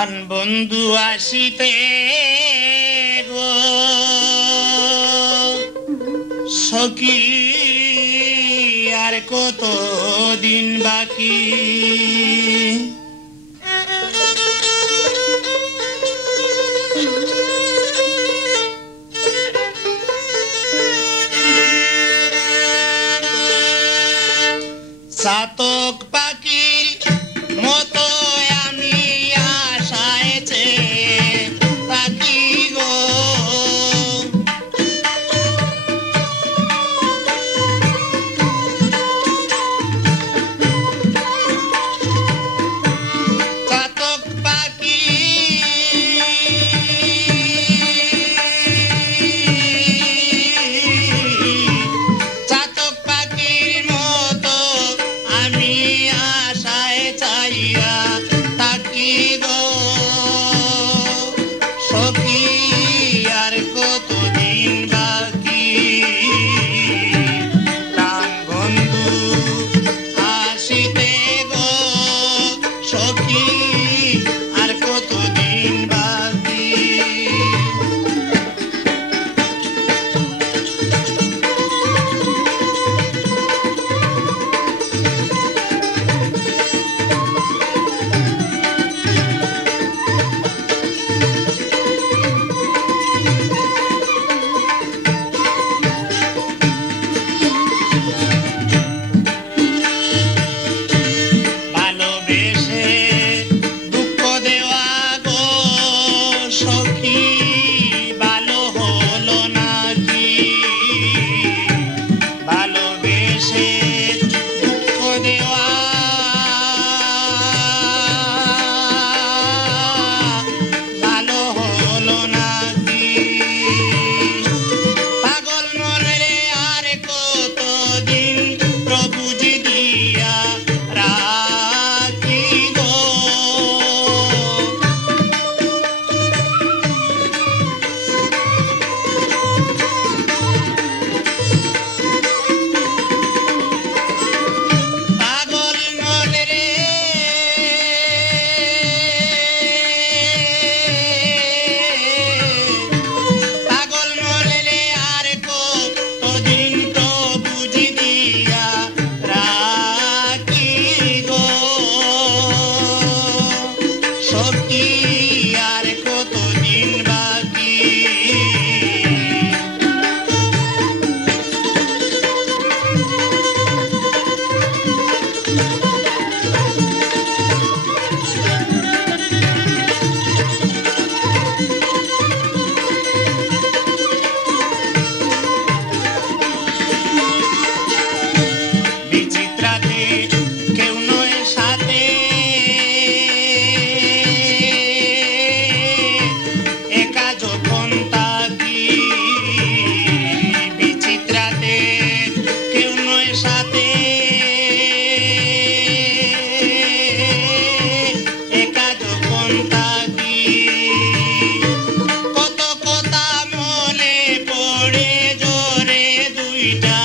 প্রাণ বন্ধু আসিতে গো সখী আর কত দিন বাকি চাতক পাখির মতো আমি আশায় থাকি গো চাতক পাখি চাতক পাখির মতো আমি আশায় চাইয়া থাকি গো সখী আর কতদিন বাকি প্রাণ বন্ধু আসিতে গো সখী আর কতদিন বাকি ভালোবেসে দুঃখ দেওয়া গো সখী ভালো হলো নাকি ভালোবেসে দুঃখ দেওয়া ভালো হলো নাকি পাগল মনে আর কতদিন প্রভুজি দিয়া রাখি গো পাগল মনে রে পাগল মনে রে আর কতদিন প্রভুজি দিয়া রাখি গো সখী আর কতদিন বাকি বিচিত্রাতে কেউ নয় সাথে একা যখন থাকি বিচিত্রাতে কেউ নয় সাথে একা যখন থাকি কত কথা মনে পড়ে জোরে দুইটা